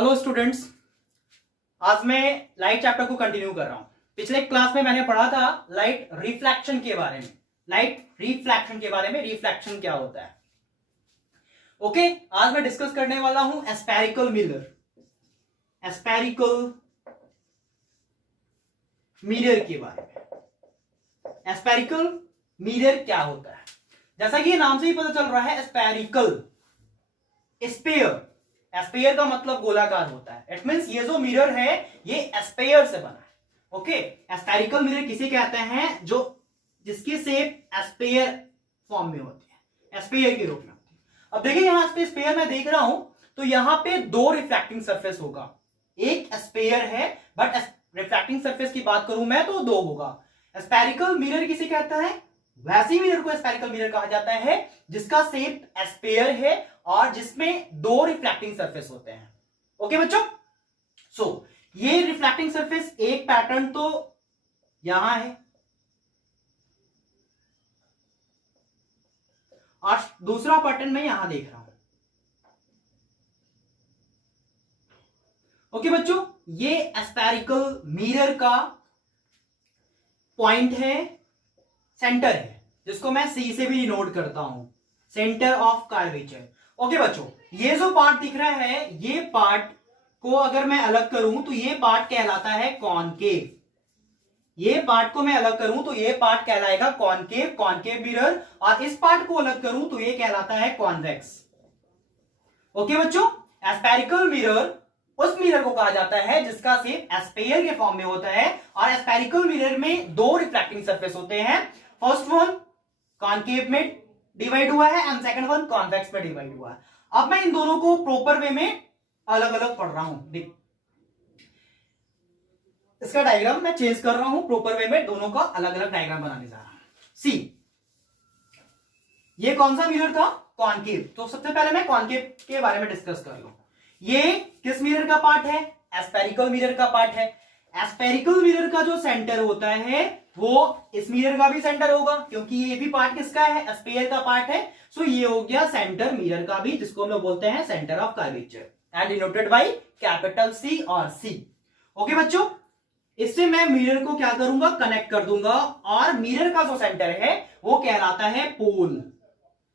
Hello students, आज मैं light chapter को कंटिन्यू कर रहा हूं। पिछले क्लास में मैंने पढ़ा था लाइट रिफ्लेक्शन के बारे में। रिफ्लेक्शन क्या होता है। ओके, आज मैं डिस्कस करने वाला हूं एस्पेरिकल मिरर के बारे में। एस्पेरिकल मिरर क्या होता है? जैसा कि नाम से ही पता चल रहा है, एस्पेरिकल, एस्पेयर का मतलब गोलाकार होता है। इट मींस ये जो मिरर है ये एस्पेयर से बना है। ओके, एस्पेरिकल मिरर किसे कहते हैं? जो जिसकी शेप एस्पेयर फॉर्म में होती है, एस्पेयर के रूप में होती है। अब देखिए यहां पे स्पेयर मैं देख रहा हूं तो यहां पे दो रिफ्लेक्टिंग सरफेस होगा। एक एस्पेयर है, बट रिफ्लेक्टिंग सरफेस की बात करूं मैं तो दो होगा। एस्पेरिकल मिरर किसे कहता है? वैसी मिरर को एस्पेरिकल मिरर कहा जाता है जिसका शेप एस्पेयर है और जिसमें दो रिफ्लेक्टिंग सरफेस होते हैं। ओके बच्चों, सो ये रिफ्लेक्टिंग सरफेस एक पैटर्न तो यहां है और दूसरा पैटर्न मैं यहां देख रहा हूं। ओके बच्चों, ये एस्पेरिकल मिरर का पॉइंट है, सेंटर है, जिसको मैं सी से भी डिनोट करता हूं, सेंटर ऑफ कर्वेचर। ओके बच्चों, ये जो पार्ट दिख रहा है, ये पार्ट को अगर मैं अलग करूं तो ये पार्ट कहलाता है कॉनकेव। ये पार्ट को मैं अलग करूं तो ये पार्ट कहलाएगा कॉनकेव मिरर, और इस पार्ट को अलग करूं तो ये कहलाता है कॉन्वेक्स। ओके बच्चों, एस्पेरिकल मिरर उस मिरर को कहा जाता है जिसका शेप एस्पेयर के फॉर्म में होता है, और एस्पेरिकल मिरर में दो रिफ्लेक्टिंग सरफेस होते हैं। फर्स्ट वन कॉनकेव में डिवाइड हुआ है एंड सेकंड वन कॉन्वेक्स में डिवाइड हुआ है। अब मैं इन दोनों को प्रॉपर वे में अलग अलग पढ़ रहा हूं। देख, इसका डायग्राम मैं चेंज कर रहा हूं, प्रॉपर वे में दोनों का अलग अलग डायग्राम बनाने जा रहा हूं। सी, ये कौन सा मिरर था? कॉनकेव। तो सबसे पहले मैं कॉनकेव के बारे में डिस्कस कर लूं। ये किस मिरर का पार्ट है? एस्पेरिकल मिरर का पार्ट है। एस्पेरिकल मिरर का जो सेंटर होता है वो इस मिरर का भी सेंटर होगा, क्योंकि ये भी पार्ट किसका है? एस्पेयर का पार्ट है। सो ये हो गया सेंटर मिरर का भी, जिसको हम लोग बोलते हैं centre of curvature and denoted by capital C और सी। ओके बच्चों, इससे मैं मिरर को क्या करूंगा? कनेक्ट कर दूंगा, और मिरर का जो सेंटर है वो कहलाता है पोल,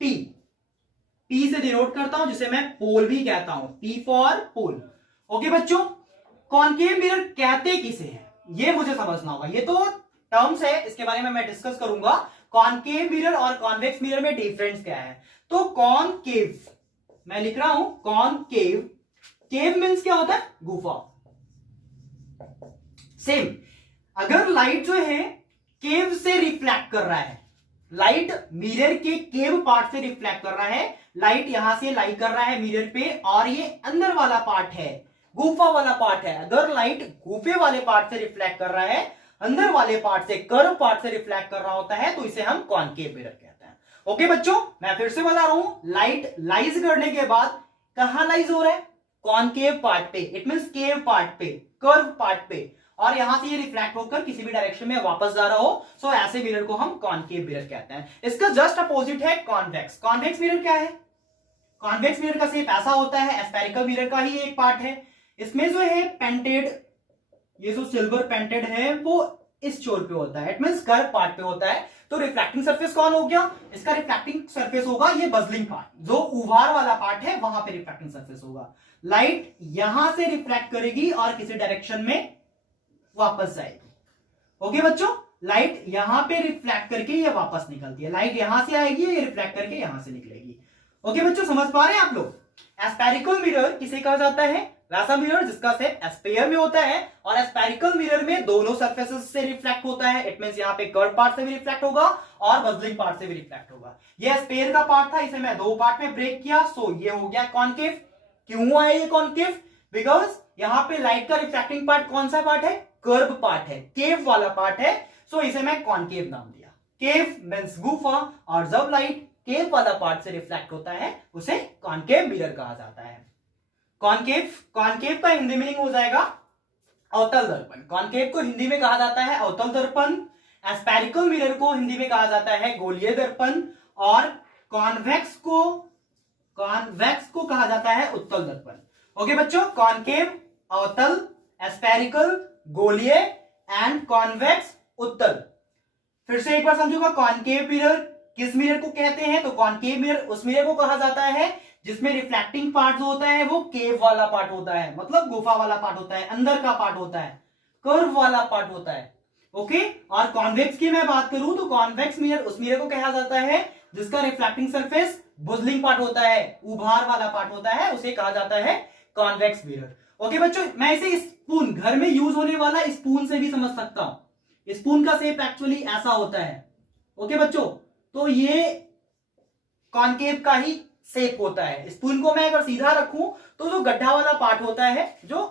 पी से डिनोट करता हूं, जिसे मैं पोल भी कहता हूं, पी फॉर पोल। ओके बच्चों, कॉनकेव मिरर कहते किसे हैं ये मुझे समझना होगा। ये तो टर्म्स है, इसके बारे में मैं डिस्कस करूंगा। कॉनकेव मिरर और कॉन्वेक्स मिरर में डिफरेंस क्या है? तो कॉनकेव मैं लिख रहा हूं, कॉनकेव, केव मींस क्या होता है? गुफा। सेम, अगर लाइट जो है केव से रिफ्लेक्ट कर रहा है, लाइट मिरर के केव पार्ट से रिफ्लेक्ट कर रहा है, लाइट यहां से लाइट कर रहा है मिरर पे, और ये अंदर वाला पार्ट है, गुफा वाला पार्ट है। अगर लाइट गुफे वाले पार्ट से रिफ्लेक्ट कर रहा है, अंदर वाले पार्ट से, कर्व पार्ट से रिफ्लेक्ट कर रहा होता है, तो इसे हम कॉनकेव मिरर कहते हैं। ओके बच्चों, मैं फिर से बता रहा हूं, लाइट लाइज करने के बाद कहां लाइज हो रहा है? कॉनकेव पार्ट पे, इट मींस केव पार्ट पे, कर्व पार्ट पे, और यहां से ये रिफ्लेक्ट होकर किसी भी डायरेक्शन में वापस जा रहा हो, सो ऐसे मिरर को हम कॉनकेव मिरर कहते हैं। इसका जस्ट अपोजिट है कॉन्वेक्स। कॉन्वेक्स मिरर क्या है? कॉन्वेक्स मिरर का शेप ऐसा होता है, एस्पेरिकल मिरर का ही एक पार्ट है। इसमें जो है पेंटेड, ये जो सिल्वर पेंटेड है वो इस छोर पे होता है, इट मींस कर्व पार्ट पे होता है। तो रिफ्लेक्टिंग सरफेस कौन हो गया? इसका रिफ्लेक्टिंग सरफेस होगा ये बजलिंग पार्ट, जो उभार वाला पार्ट है, वहां पे रिफ्लेक्टिंग सरफेस होगा। लाइट यहां से रिफ्लेक्ट करेगी और किसी डायरेक्शन में वापस जाएगी। ओके बच्चों, लाइट यहां पे रिफ्लेक्ट करके ये वापस निकलती है, लाइट यहां से आएगी, ये रिफ्लेक्ट करके यहां से निकलेगी। ओके बच्चों, समझ पा रहे हैं आप लोग? एस्पेरिकल मिरर किसे कहा जाता है? वैसा मिरर जिसका शेप एस्पेयर में होता है, और एस्पेरिकल मिरर में दोनों सरफेसेस से रिफ्लेक्ट होता है। इट मींस यहां पे कर्व पार्ट से भी रिफ्लेक्ट होगा और बजलिंग पार्ट से भी रिफ्लेक्ट होगा। ये एस्पेयर का पार्ट था, इसे मैं दो पार्ट में ब्रेक किया, सो ये हो गया कॉनकेव। क्यों हुआ है ये कॉनकेव? बिकॉज यहां पे लाइट का रिफ्लेक्टिंग पार्ट कौन सा पार्ट है? कर्व पार्ट है, केव वाला पार्ट है, सो इसे मैं कॉनकेव नाम दिया। केव मींस गुफा, और जब लाइट केव वाला पार्ट से रिफ्लेक्ट होता है उसे कॉनकेव मिरर कहा जाता है। कॉनकेव का हिंदी मीनिंग हो जाएगा अवतल दर्पण। कॉनकेव को हिंदी में कहा जाता है अवतल दर्पण, एस्पेरिकल मिरर को हिंदी में कहा जाता है गोलीय दर्पण, और कॉन्वेक्स को कहा जाता है उत्तल दर्पण। ओके बच्चों, कॉनकेव अवतल, स्फेरिकल गोलीय एंड कॉन्वेक्स उत्तल। फिर से एक बार समझूंगा, कॉनकेव मिरर किस मिरर को कहते हैं? तो कॉनकेव मिरर उस मिरर को कहा जाता है जिसमें रिफ्लेक्टिंग पार्ट जो होता है वो केव वाला पार्ट होता है, मतलब गुफा वाला पार्ट होता है, अंदर का पार्ट होता है, कर्व वाला पार्ट होता है। ओके, और कॉन्वेक्स की मैं बात करूं तो कॉन्वेक्स मिरर उस मिरर को कहा जाता है जिसका रिफ्लेक्टिंग सरफेस बुजलिंग पार्ट होता है, उभार वाला पार्ट होता है, उसे कहा जाता है कॉन्वेक्स मिरर। ओके बच्चों, मैं इसे स्पून, घर में यूज होने वाला स्पून से भी समझ सकता हूं। स्पून का शेप एक्चुअली ऐसा होता है। ओके बच्चों, तो ये कॉनकेव का ही शेप होता है। स्पून को मैं अगर सीधा रखूं तो जो गड्ढा वाला पार्ट होता है, जो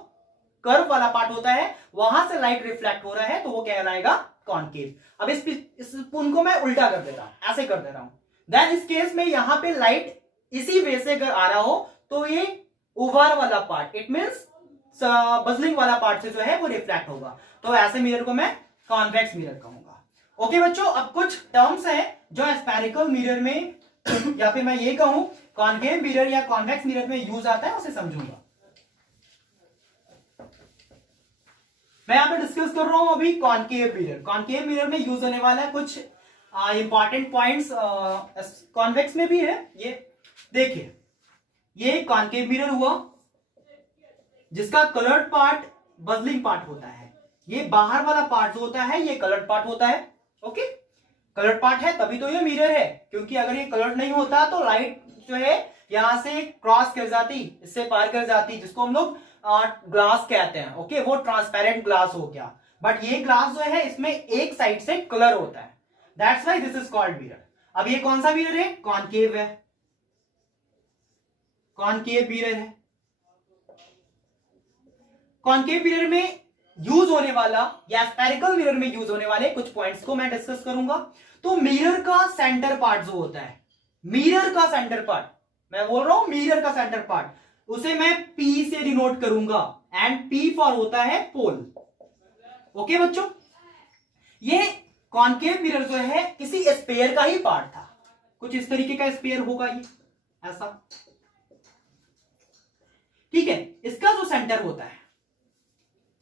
कर्व वाला पार्ट होता है, वहां से लाइट रिफ्लेक्ट हो रहा है तो वो कहलाएगा कॉनकेव। अब इस स्पून को मैं उल्टा कर दे रहा हूं, ऐसे कर दे रहा हूं, देन इस केस में यहां पे लाइट इसी वे से अगर आ रहा हो तो ये उभार वाला पार्ट, इट मींस बजलिंग वाला पार्ट से जो है वो रिफ्लेक्ट होगा। तो ऐसे मिरर को मैं कॉन्वेक्स मिरर कहूंगा। ओके बच्चों, अब कुछ टर्म्स हैं जो स्फेरिकल मिरर में या फिर मैं ये कहूं कॉनकेव मिरर या कॉन्वेक्स मिरर में यूज आता है, उसे समझूंगा। मैं यहां पे डिस्कस कर रहा हूं अभी कॉनकेव मिरर। कॉनकेव मिरर में यूज होने वाला कुछ इंपॉर्टेंट पॉइंट्स कॉन्वेक्स में भी है। ये देखिए, ये कॉनकेव मिरर हुआ जिसका कलर्ड पार्ट बजलिंग पार्ट होता है। ये बाहर वाला पार्ट जो होता है ये कलर्ड पार्ट होता है। ओके, कलर्ड पार्ट है तभी तो ये मिरर है, क्योंकि अगर ये कलर्ड नहीं होता तो लाइट जो है यहां से क्रॉस कर जाती, इससे पार कर जाती, जिसको हम लोग ग्लास कहते हैं। ओके, वो ट्रांसपेरेंट ग्लास हो गया, बट ये ग्लास जो है इसमें एक साइड से कलर होता है, that's why this is called mirror. अब ये कौन सा मिरर है? कॉनकेव है, कॉनकेव मिरर है। कॉनकेव मिरर में यूज होने वाला या स्फेरिकल मिरर में यूज होने वाले कुछ पॉइंट्स को मैं डिस्कस करूंगा। तो मिरर का सेंटर पार्ट जो होता है, मिरर का सेंटर पार्ट, मैं बोल रहा हूं मिरर का सेंटर पार्ट, उसे मैं P से डिनोट करूंगा एंड P फॉर होता है पोल। ओके बच्चों, ये कॉनकेव मिरर जो है किसी स्फीयर का ही पार्ट था, कुछ इस तरीके का स्फीयर होगा ये ऐसा, ठीक है। इसका जो सेंटर होता है,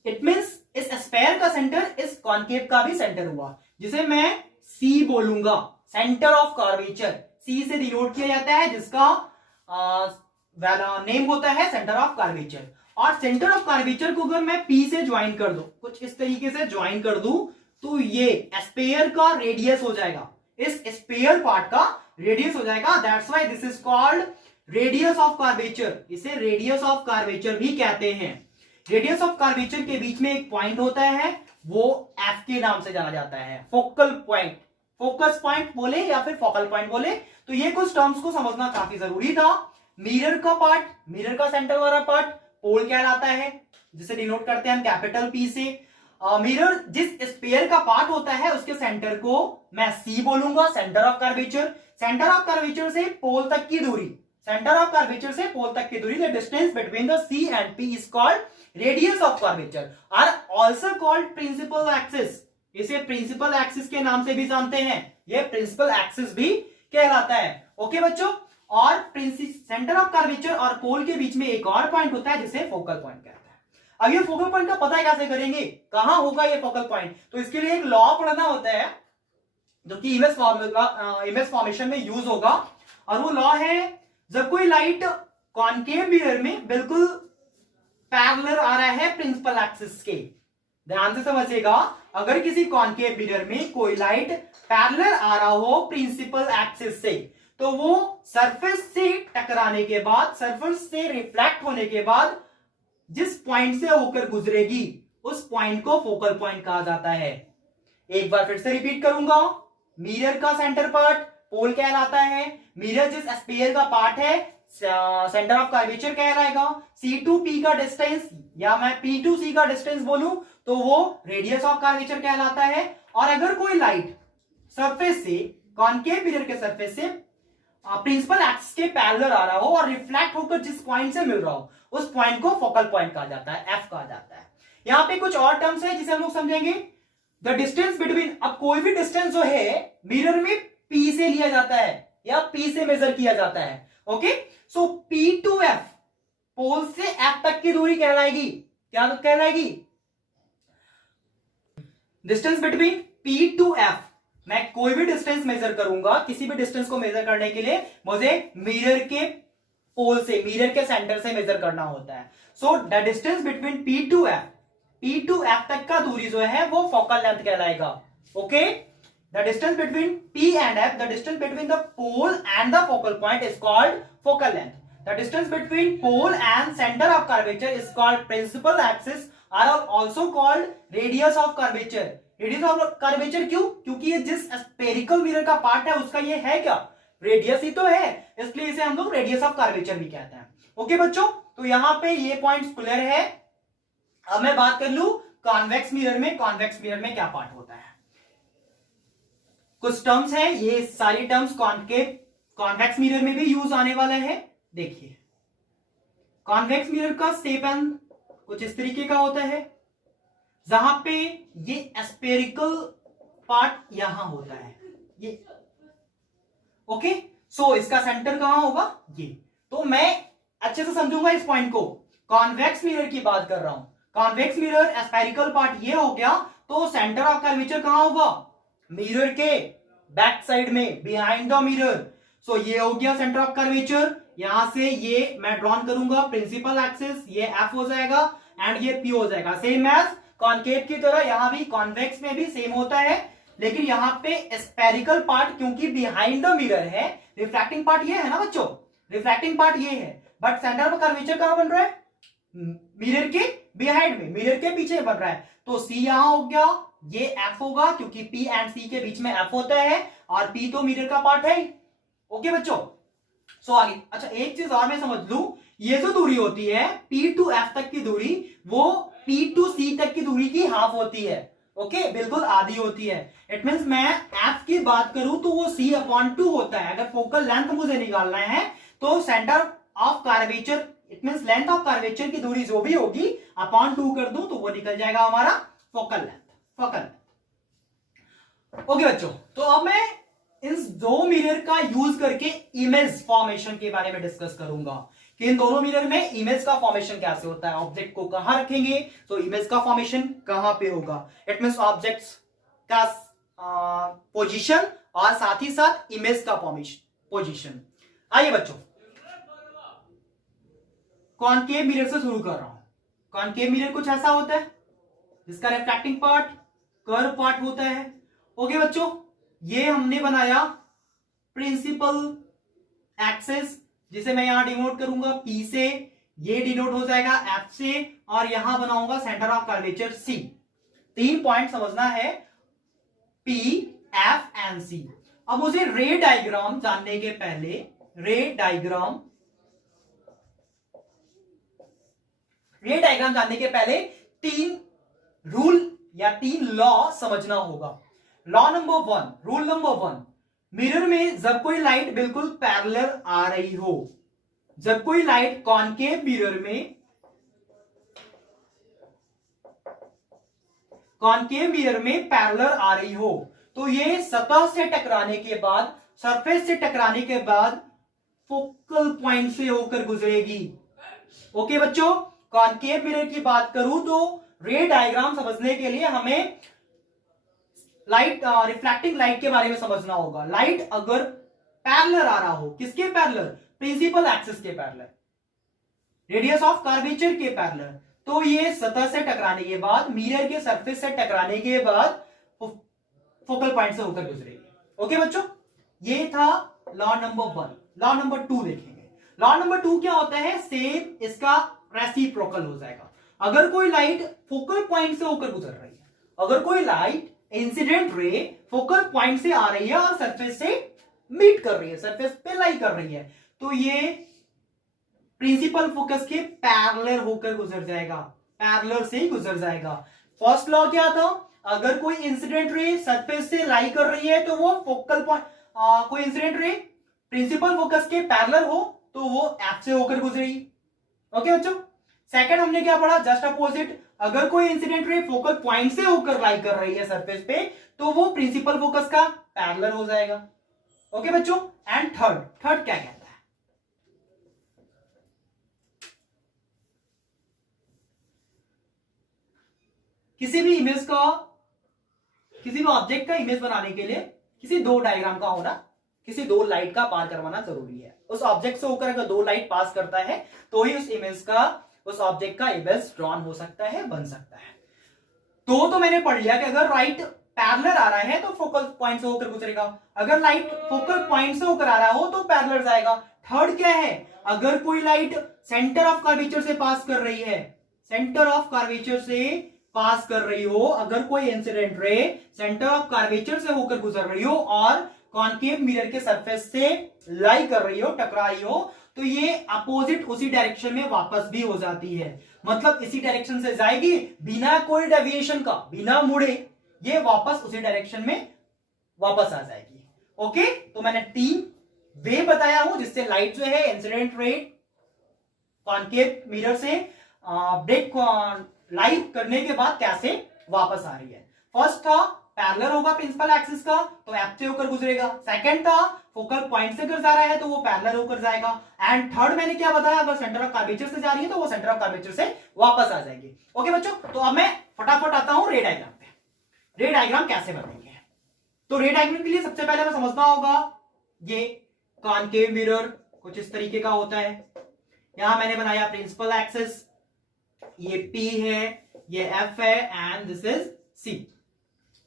इट मींस इस स्फीयर का सेंटर इस कॉनकेव का भी सेंटर हुआ, जिसे मैं C बोलूंगा, सेंटर ऑफ कर्वेचर। C से डिनोट किया जाता है, जिसका नेम होता है सेंटर ऑफ कर्वेचर। और सेंटर ऑफ कर्वेचर को अगर मैं P से ज्वाइन कर दूं, कुछ इस तरीके से ज्वाइन कर दूं, तो ये स्फीयर का रेडियस हो जाएगा, इस स्फीयर पार्ट का रेडियस हो जाएगा। That's why this is called radius of curvature. इसे रेडियस ऑफ कर्वेचर भी कहते हैं। रेडियस ऑफ कर्वेचर के बीच में एक पॉइंट होता है, वो F के नाम से जाना जाता है, फोकल पॉइंट, फोकस पॉइंट बोले या फिर फोकल पॉइंट बोले। तो ये कुछ टर्म्स को समझना काफी जरूरी था। मिरर का पार्ट, मिरर का सेंटर वाला पार्ट पोल कहलाता है, जिसे डिनोट करते हैं हम कैपिटल P से। मिरर जिस स्फीयर का पार्ट होता है उसके सेंटर को मैं C बोलूंगा, centre of curvature. Centre of curvature से पोल तक की दूरी, सेंटर ऑफ कर्वेचर से पोल तक की दूरी, the distance between the C and P is called radius of curvature, are also called principal axis. इसे प्रिंसिपल एक्सिस के नाम से भी जानते हैं, यह प्रिंसिपल एक्सिस भी कहलाता है। ओके बच्चों, और सेंटर ऑफ कर्वेचर और पोल के बीच में एक और पॉइंट होता है जिसे फोकल पॉइंट कहते हैं। अब ये फोकल पॉइंट का पता कैसे करेंगे, कहां होगा ये फोकल पॉइंट? तो इसके लिए एक लॉ पढ़ना होता है जो कि इमेज फॉर्मेशन में यूज होगा, और वो लॉ है, जब कोई लाइट कॉनकेव मिरर में बिल्कुल पैरेलल आ रहा है प्रिंसिपल एक्सिस के, ध्यान से समझिएगा, अगर किसी कॉनकेव मिरर में कोई लाइट पैरेलल आ रहा हो प्रिंसिपल एक्सिस से, तो वो सरफेस से टकराने के बाद, सरफेस से रिफ्लेक्ट होने के बाद जिस पॉइंट से होकर गुजरेगी उस पॉइंट को फोकल पॉइंट कहा जाता है। एक बार फिर से रिपीट करूंगा, मिरर का सेंटर पार्ट पोल कहलाता है, मिरर जिस स्फीयर का पार्ट है सेंटर ऑफ कर्वेचर कहलाएगा, C टू P का डिस्टेंस या मैं P टू C का डिस्टेंस बोलूं तो वो रेडियस ऑफ कर्वेचर कहलाता है। और अगर कोई लाइट सरफेस से, कॉनकेव मिरर के सरफेस से प्रिंसिपल एक्सिस के पैरेलल आ रहा हो और रिफ्लेक्ट होकर जिस पॉइंट से मिल रहा हो उस पॉइंट को फोकल पॉइंट कहा जाता है, F कहा जाता है। यहां पे कुछ और टर्म्स है जिसे हम लोग समझेंगे। द डिस्टेंस बिटवीन, अब कोई भी डिस्टेंस जो है मिरर में P से लिया जाता है या P से मेजर किया जाता है। Okay, so P to F pole से एफ तक की दूरी कहलाएगी, क्या कहलाएगी? Distance between P to F. मैं कोई भी डिस्टेंस मेजर करूंगा, किसी भी डिस्टेंस को मेजर करने के लिए मुझे मिरर के पोल से, मिरर के सेंटर से मेजर करना होता है। So the distance between P to F, P to F तक का दूरी जो है वो फोकल लेंथ कहलाएगा। Okay, the distance between P and F, the distance between the pole and the focal point is called focal length. The distance between pole and center of curvature is called principal axis, are also called radius of curvature. Radius of curvature क्यों? क्योंकि ये जिस spherical mirror का part है उसका ये है क्या? रेडियस ही तो है, इसलिए इसे हम लोग रेडियस ऑफ कर्वेचर भी कहते हैं। ओके बच्चों, तो यहां पे ये पॉइंट क्लियर है। अब मैं बात कर लूं कॉन्वेक्स मिरर में, कॉन्वेक्स मिरर में क्या पार्ट होता है। कुछ टर्म्स है, ये सारी टर्म्स कॉन्वेक्स मिरर में भी यूज आने वाला है। देखिए, कॉन्वेक्स मिरर का शेप एंड कुछ इस तरीके का होता है, जहां पे ये स्फेरिकल पार्ट यहां होता है, ये। ओके, सो इसका सेंटर कहां होगा? ये। तो मैं अच्छे से समझूंगा इस पॉइंट को। कॉन्वेक्स मिरर की बात कर रहा हूं, कॉन्वेक्स मिरर स्फेरिकल पार्ट ये हो गया, तो सेंटर ऑफ कर्वेचर कहां होगा? मिरर के बैक साइड में, बिहाइंड द मिरर। सो ये हो गया सेंटर ऑफ कर्वेचर। यहां से ये मैं ड्रॉन करूंगा प्रिंसिपल एक्सिस, ये एफ हो जाएगा एंड ये पी हो जाएगा। सेम एज कॉनकेव की तरह यहां भी कॉन्वेक्स में भी सेम होता है, लेकिन यहां पे स्फेरिकल पार्ट क्योंकि बिहाइंड द मिरर है, रिफ्रैक्टिंग पार्ट ये है ना बच्चों, रिफ्रैक्टिंग पार्ट ये है, बट सेंटर ऑफ कर्वेचर कहां बन रहा है? मिरर के बिहाइंड में, मिरर के पीछे बन रहा है। तो सी यहां हो गया, ये एफ होगा क्योंकि पी एंड सी के बीच में एफ होता है, और पी तो मिरर का पार्ट है ही। ओके बच्चों, सो आगे। अच्छा, एक चीज और मैं समझ लूं, ये जो दूरी होती है P टू F तक की दूरी, वो P टू C तक की दूरी की हाफ होती है। ओके, बिल्कुल आधी होती है। इट मींस मैं F की बात करूं तो वो C/2 होता है। अगर फोकल लेंथ मुझे निकालना है तो centre of curvature, it means length of curvature की दूरी जो भी होगी अपॉन 2 कर दूं तो वो निकल जाएगा हमारा focal length, focal length. Okay बच्चों, तो अब मैं इन दो मिरर का यूज करके इमेज फॉर्मेशन के बारे में डिस्कस करूंगा कि इन दोनों मिरर में इमेज का फॉर्मेशन कैसे होता है, ऑब्जेक्ट को कहां रखेंगे तो इमेज का फॉर्मेशन कहां पे होगा। इट मींस ऑब्जेक्ट्स का पोजीशन और साथ ही साथ इमेज का पोजीशन। आइए बच्चों, कॉनकेव मिरर से शुरू कर रहा हूं। कॉनकेव मिरर कुछ ऐसा होता है जिसका रिफ्रैक्टिंग पार्ट कर्व पार्ट होता है। ओके बच्चों, ये हमने बनाया प्रिंसिपल एक्सिस, जिसे मैं यहां डिनोट करूंगा P से, ये डिनोट हो जाएगा F से, और यहां बनाऊंगा centre of curvature C। 3 point समझना है, P, F एंड C। अब मुझे रे डायग्राम जानने के पहले, रे डायग्राम जानने के पहले 3 रूल या 3 लॉ समझना होगा। Law number 1, rule number 1, mirror में जब कोई लाइट बिल्कुल पैरेलल आ रही हो, जब कोई लाइट कॉनकेव मिरर में, पैरेलल आ रही हो, तो ये सतह से टकराने के बाद, सरफेस से टकराने के बाद फोकल पॉइंट से होकर गुजरेगी। ओके बच्चों, कॉनकेव मिरर की बात करूं तो रे डायग्राम समझने के लिए हमें लाइट, रिफ्लेक्टिंग लाइट के बारे में समझना होगा। लाइट अगर पैरेलल आ रहा हो, किसके पैरेलल? प्रिंसिपल एक्सिस के पैरेलल, रेडियस ऑफ कर्वेचर के पैरेलल, तो ये सतह से टकराने के बाद, मिरर के सरफेस से टकराने के बाद फोकल पॉइंट से होकर गुजरेगी। ओके बच्चों, ये था लॉ नंबर 1। लॉ नंबर 2 देखेंगे। लॉ नंबर 2 क्या होता है? सेम इसका रेसिप्रोकल हो जाएगा। अगर कोई लाइट फोकल पॉइंट से होकर गुजर रही है, अगर कोई light incident ray focal point से आ रही है और सरफेस से मीट कर रही है, सरफेस पे लाई कर रही है, तो ये प्रिंसिपल फोकस के पैरेलल होकर गुजर जाएगा, पैरेलल से ही गुजर जाएगा। फर्स्ट लॉ क्या था? अगर कोई इंसिडेंट रे सरफेस से लाई कर रही है तो वो फोकल पॉइंट, कोई इंसिडेंट रे प्रिंसिपल फोकस के पैरेलल हो तो वो एफ से होकर गुजरेगी। ओके बच्चों, सेकंड हमने क्या पढ़ा? जस्ट अपोजिट, अगर कोई इंसिडेंट रे फोकल पॉइंट से होकर लाई कर रही है सरफेस पे तो वो प्रिंसिपल फोकस का पैरेलल हो जाएगा। ओके बच्चों, एंड थर्ड क्या कहता है? किसी भी इमेज का, किसी भी ऑब्जेक्ट का इमेज बनाने के लिए किसी दो डायग्राम का होना, किसी दो लाइट का पार करवाना जरूरी है। उस ऑब्जेक्ट से होकर अगर दो लाइट पास करता है तो ही उस इमेज का, उस ऑब्जेक्ट का इमेज ड्रॉन हो सकता है, बन सकता है। तो मैंने पढ़ लिया कि अगर लाइट पैरेलल आ रहा है तो फोकल पॉइंट से होकर गुजरेगा, अगर लाइट फोकल पॉइंट से होकर आ रहा हो तो पैरेलल जाएगा। थर्ड क्या है, अगर कोई लाइट सेंटर ऑफ कर्वेचर से पास कर रही है, सेंटर ऑफ कर्वेचर से पास कर रही हो, अगर कोई incident ray centre of curvature से होकर गुजर रही हो और कॉन्केव मिरर के सरफेस से लाई कर रही हो, टकरा रही हो, तो ये अपोजिट उसी डायरेक्शन में वापस भी हो जाती है। मतलब इसी डायरेक्शन से जाएगी बिना कोई डेविएशन का, बिना मुड़े, ये वापस उसी डायरेक्शन में वापस आ जाएगी। ओके, तो मैंने 3 वे बताया हूं जिससे लाइट जो है इंसिडेंट रे कॉन्केव मिरर से ब्रेक लाइट करने के बाद कैसे वापस आ रही है। फर्स्ट था पैरेलल होगा प्रिंसिपल एक्सिस का तो एफ से होकर गुजरेगा, सेकंड था फोकल पॉइंट से जा रहा है तो वो पैरेलल होकर जाएगा, एंड थर्ड मैंने क्या बताया, अगर सेंटर ऑफ कर्वेचर से जा रही है तो वो सेंटर ऑफ कर्वेचर से वापस आ जाएगी। ओके बच्चों, तो अब मैं फटाफट आता हूं रे डायग्राम पे। रे डायग्राम कैसे बनेंगे, तो रे डायग्राम के लिए सबसे पहले हमें समझना होगा ये कॉन्केव मिरर कुछ इस तरीके का होता है। यहां मैंने बनाया प्रिंसिपल एक्सिस, ये P है, ये F है and this is C।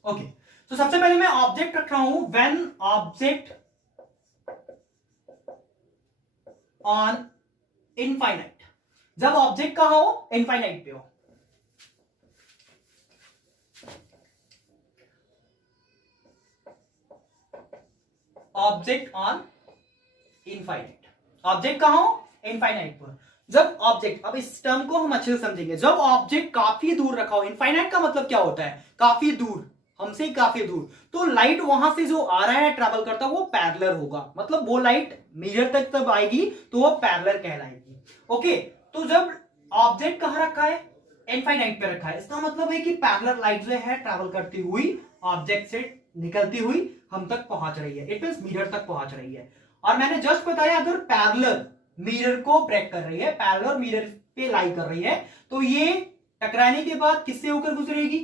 Okay, तो सबसे पहले मैं ऑब्जेक्ट रख रहा हूं, व्हेन ऑब्जेक्ट ऑन इनफाइनाइट, जब ऑब्जेक्ट कहां हो, इनफाइनाइट पे हो। ऑब्जेक्ट ऑन इनफाइनाइट, ऑब्जेक्ट कहां हो, इनफाइनाइट पर। जब ऑब्जेक्ट, अब इस टर्म को हम अच्छे से समझेंगे, जब ऑब्जेक्ट काफी दूर रखा हो, इनफाइनाइट का मतलब क्या होता है, काफी दूर, हमसे काफी दूर, तो लाइट वहां से जो आ रहा है ट्रैवल करता वो पैरेलल होगा, मतलब वो लाइट मिरर तक तब आएगी तो वो पैरेलल कहलाएगी। ओके, तो जब ऑब्जेक्ट कहां रखा है, इनफाइनाइट पे रखा है, इसका मतलब है कि पैरेलल लाइट जो है ट्रैवल करती हुई ऑब्जेक्ट से निकलती हुई हम तक पहुंच रही है, इट मींस मिरर तक पहुंच रही है। और मैंने जस्ट बताया अगर पैरेलल मिरर को ब्रेक कर रही है, पैरेलल मिरर पे लाई कर रही है, तो ये टकराने के बाद किससे होकर गुजरेगी,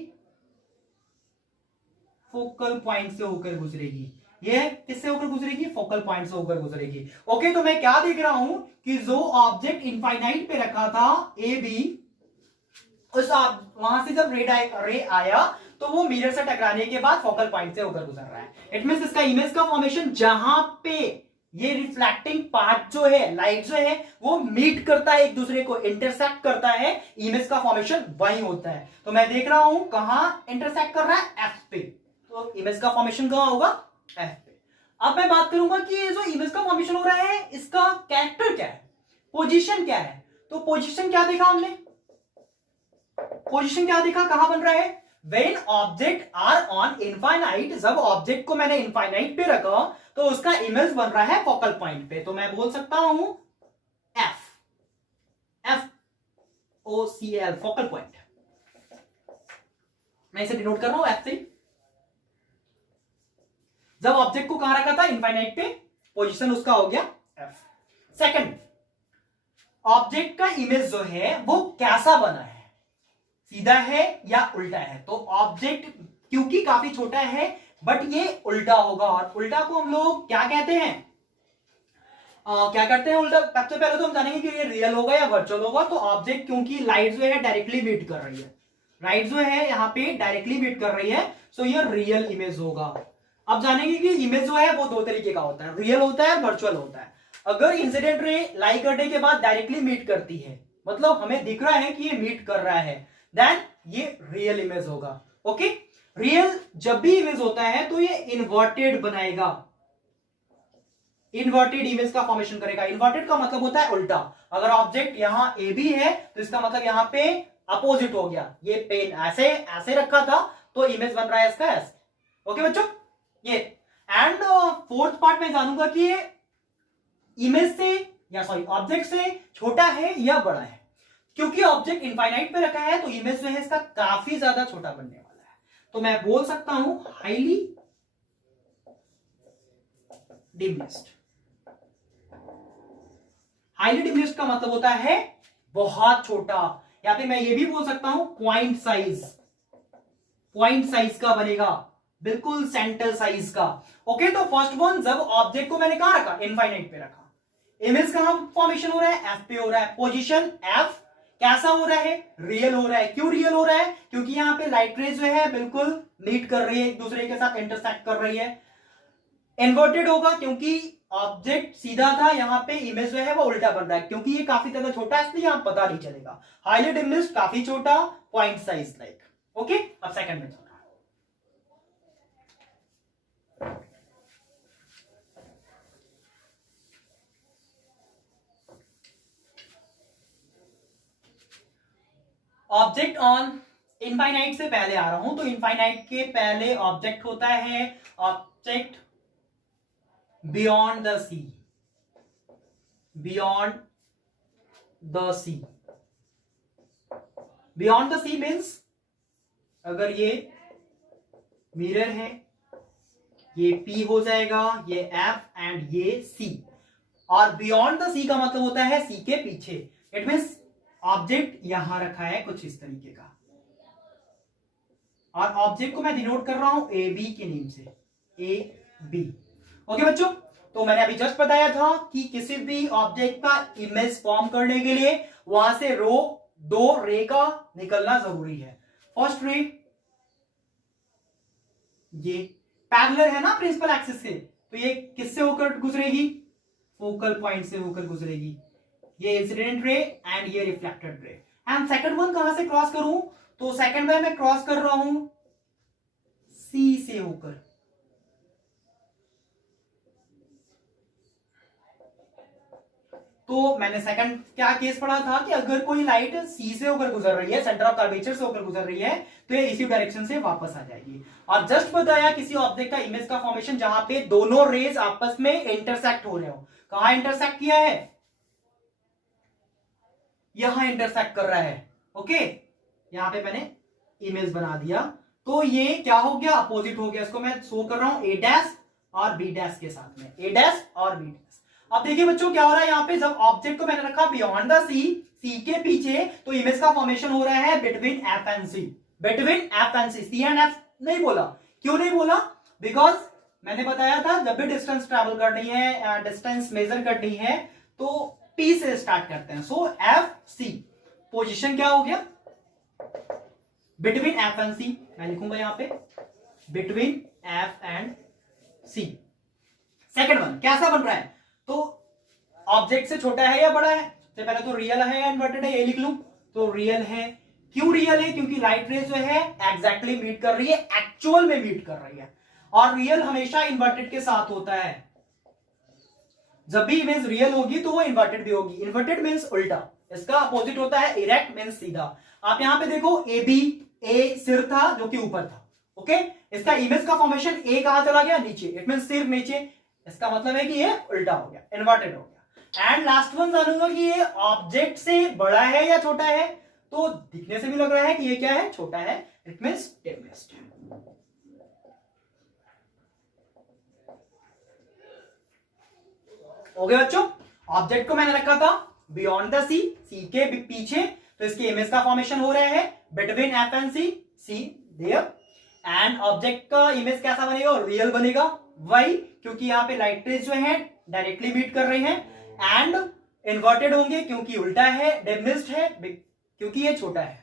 फोकल पॉइंट से होकर गुजरेगी। ये किससे होकर गुजरेगी, फोकल पॉइंट से होकर गुजरेगी। ओके, तो मैं क्या देख रहा हूं कि जो ऑब्जेक्ट इनफाइनाइट पे रखा था ए बी, उस वहां से जब रे आया तो वो मिरर से टकराने के बाद फोकल पॉइंट से होकर गुजर रहा है। इट मींस इसका इमेज का फॉर्मेशन जहां पे ये रिफ्लेक्टिंग पार्ट जो है, लाइट जो है वो मीट करता है, एक दूसरे को इंटरसेक्ट करता है, इमेज का फॉर्मेशन वही होता है। तो मैं देख रहा हूं कहां इंटरसेक्ट कर रहा है, एफ पे, तो इमेज का फॉर्मेशन कहां होगा, एफ पे। अब मैं बात करूंगा कि ये जो इमेज का फॉर्मेशन हो रहा है इसका कैरेक्टर क्या है, पोजीशन क्या है। तो पोजीशन क्या देखा हमने, पोजीशन क्या देखा, कहां बन रहा है, When object are on infinite, जब ऑब्जेक्ट को मैंने इनफाइनाइट पे रखा तो उसका इमेज बन रहा है फोकल पॉइंट पे, तो मैं बोल सकता हूं F, FOCL, फोकल पॉइंट। मैं इसे डिनोट कर रहा हूं F से। जब ऑब्जेक्ट को कहां रखा था, इनफाइनाइट पे, पोजीशन उसका हो गया F। सेकंड, ऑब्जेक्ट का इमेज जो है वो कैसा बना है, सीधा है या उल्टा है। तो ऑब्जेक्ट क्योंकि काफी छोटा है बट ये उल्टा होगा, और उल्टा को हम लोग क्या कहते हैं, क्या करते हैं उल्टा। सबसे पहले तो हम जानेंगे कि ये रियल होगा या वर्चुअल होगा। तो ऑब्जेक्ट क्योंकि लाइट जो है डायरेक्टली मीट कर रही है, लाइट जो है यहाँ पे डायरेक्टली मीट कर रही है, सो ये रियल इमेज होगा। अब जानेंगे कि इमेज जो है वो दो तरीके का होता है, रियल होता है, वर्चुअल होता है। अगर इंसिडेंट रे लाई करने के बाद डायरेक्टली मीट करती है, मतलब हमें दिख रहा है कि ये मीट कर रहा है, देन ये रियल इमेज होगा। ओके, रियल जब भी इमेज होता है तो ये इन्वर्टेड बनाएगा, इन्वर्टेड इमेज का फॉर्मेशन करेगा। इन्वर्टेड का मतलब होता है उल्टा। अगर ऑब्जेक्ट यहां ए बी है तो इसका मतलब यहां पे अपोजिट हो गया, ये पेन ऐसे ऐसे रखा था तो इमेज बन रहा है इसका ऐसे। ओके बच्चों, ये एंड फोर्थ पार्ट में जानूंगा कि ये इमेज से या सॉरी ऑब्जेक्ट से छोटा है या बड़ा है। क्योंकि ऑब्जेक्ट इनफाइनाइट पे रखा है तो इमेज जो है इसका काफी ज्यादा छोटा बनने वाला है, तो मैं बोल सकता हूं हाईली डिमिनिश्ड। हाईली डिमिनिश्ड का मतलब होता है बहुत छोटा, या फिर मैं ये भी बोल सकता हूं पॉइंट साइज, पॉइंट साइज का बनेगा, बिल्कुल सेंटर साइज का। ओके, तो फर्स्ट वन, जब ऑब्जेक्ट को मैंने कहां रखा, इनफाइनाइट पे रखा, इमेज कहां फॉर्मेशन हो रहा है, एफ पे हो रहा है, पोजीशन एफ, कैसा हो रहा है, रियल हो रहा है। क्यों रियल हो रहा है, क्योंकि यहाँ पे लाइट रेज जो है बिल्कुल मीट कर रही है, एक दूसरे के साथ इंटरसेक्ट कर रही है। इन्वर्टेड होगा क्योंकि ऑब्जेक्ट सीधा था, यहाँ पे इमेज जो है वो उल्टा बन रहा है, क्योंकि ये काफी ज्यादा छोटा है इसलिए यहाँ पता नहीं चलेगा। हाईली डिमिनिश्ड, काफी छोटा, पॉइंट साइज लाइक। ओके, अब सेकंड में चल रहा है। ऑब्जेक्ट ऑन इनफाइनाइट से पहले आ रहा हूं, तो इनफाइनाइट के पहले ऑब्जेक्ट होता है object beyond the C, beyond the C. Beyond the C means अगर ये मिरर है, ये P हो जाएगा, ये F एंड ये C, और बियॉन्ड द सी का मतलब होता है C के पीछे। इट मीन्स ऑब्जेक्ट यहां रखा है कुछ इस तरीके का, और ऑब्जेक्ट को मैं डिनोट कर रहा हूं ए बी के नेम से, ए बी। ओके बच्चों, तो मैंने अभी जस्ट बताया था कि किसी भी ऑब्जेक्ट का इमेज फॉर्म करने के लिए वहां से दो रे का निकलना जरूरी है। फर्स्ट रे ये पैरेलल है ना प्रिंसिपल एक्सिस से, तो ये किससे होकर गुजरेगी, फोकल पॉइंट से होकर गुजरेगी। ये इंसिडेंट रे एंड ये reflected ray. And second one कहां से क्रॉस करूं, तो सेकंड में मैं क्रॉस कर रहा हूं सी से होकर। तो मैंने सेकंड क्या केस पढ़ा था कि अगर कोई लाइट सी से होकर गुजर रही है, सेंटर ऑफ कर्वेचर से होकर गुजर रही है, तो ये इसी डायरेक्शन से वापस आ जाएगी। और जस्ट बताया किसी ऑब्जेक्ट का इमेज का फॉर्मेशन जहां पे दोनों रेज आपस में इंटरसेक्ट हो रहे हो। कहां इंटरसेक्ट किया है, यहां इंटरसेक्ट कर रहा है। ओके, यहां पे मैंने इमेज बना दिया, तो ये क्या हो गया, अपोजिट हो गया। इसको मैं शो कर रहा हूं ए डैश और बी डैश के साथ में, ए डैश और बी डैश। अब देखिए बच्चों क्या हो रहा है, यहाँ पे जब ऑब्जेक्ट को मैंने रखा बियॉन्ड द सी, सी के पीछे, तो इमेज का फॉर्मेशन हो रहा है between F and C, between F and C and F नहीं बोला। क्यों नहीं बोला, बिकॉज मैंने बताया था जब भी डिस्टेंस ट्रेवल करनी है, डिस्टेंस मेजर करनी है, तो पी से स्टार्ट करते हैं। सो एफ सी, पोजिशन क्या हो गया, बिटवीन एफ एंड सी। मैं लिखूंगा यहां पे between F and C. Second one कैसा बन रहा है, तो ऑब्जेक्ट से छोटा है या बड़ा है, सबसे पहले तो रियल है या इन्वर्टेड है, ये लिख लूं, तो रियल है। क्यों रियल है, क्योंकि लाइट रेज जो है एग्जैक्टली मीट कर रही है, एक्चुअल में मीट कर रही है, और रियल हमेशा इन्वर्टेड के साथ होता है। जब भी इमेज रियल होगी तो वो इन्वर्टेड भी होगी। इन्वर्टेड मीन्स उल्टा, इसका अपोजिट होता है इरेक्ट मीन्स सीधा। आप यहां पे देखो ए बी, ए सिर था जो कि ऊपर था। ओके, इसका इमेज का फॉर्मेशन ए कहां चला गया, नीचे, इट मींस सिर नीचे, इसका मतलब है कि ये उल्टा हो गया, इन्वर्टेड हो गया। एंड लास्ट वन जानूंगा कि ये ऑब्जेक्ट से बड़ा है या छोटा है, तो दिखने से भी लग रहा है कि ये क्या है, छोटा है, इट मींस डिमिनिश्ड। ओके बच्चों, ऑब्जेक्ट को मैंने रखा था बियॉन्ड द सी, सी के पीछे, तो इसके इमेज का फॉर्मेशन हो रहा है between F and C, see there. And object का इमेज कैसा बनेगा, रियल बनेगा। वाई, क्योंकि यहां पे लाइट रेज जो है डायरेक्टली मीट कर रही हैं। एंड इन्वर्टेड होंगे क्योंकि उल्टा है, डिमिनिश्ड है क्योंकि ये छोटा है।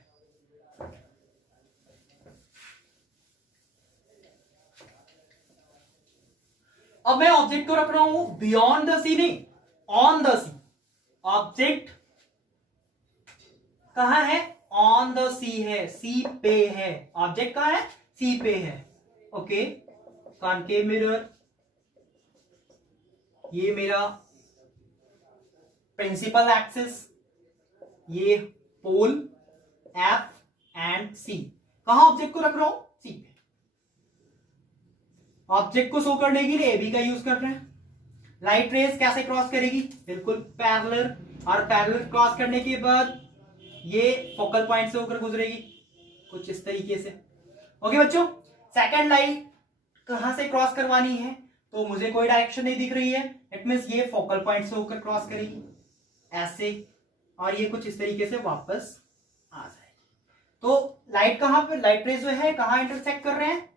अब मैं ऑब्जेक्ट को रख रहा हूं बियॉन्ड द सी, नहीं ऑन द सी। ऑब्जेक्ट कहां है, ऑन द सी है, सी पे है। ऑब्जेक्ट कहां है, सी पे है। ओके, कॉनकेव मिरर, ये मेरा प्रिंसिपल एक्सिस, ये पोल एफ एंड सी। कहां ऑब्जेक्ट को रख रहा हूं, सी पे। ऑब्जेक्ट को शो करने के लिए एबी का यूज कर रहे हैं। लाइट रेज कैसे क्रॉस करेगी, बिल्कुल पैरेलल, और पैरेलल क्रॉस करने के बाद ये फोकल पॉइंट से होकर गुजरेगी कुछ इस तरीके से। ओके बच्चों, सेकंड लाइट कहां से क्रॉस करवानी है, तो मुझे कोई डायरेक्शन नहीं दिख रही है, इट मींस ये फोकल पॉइंट से होकर क्रॉस करेगी ऐसे, और ये कुछ इस तरीके से वापस आ जाएगी। तो लाइट कहां पे, लाइट रेज जो है कहां इंटरसेक्ट कर रहे हैं,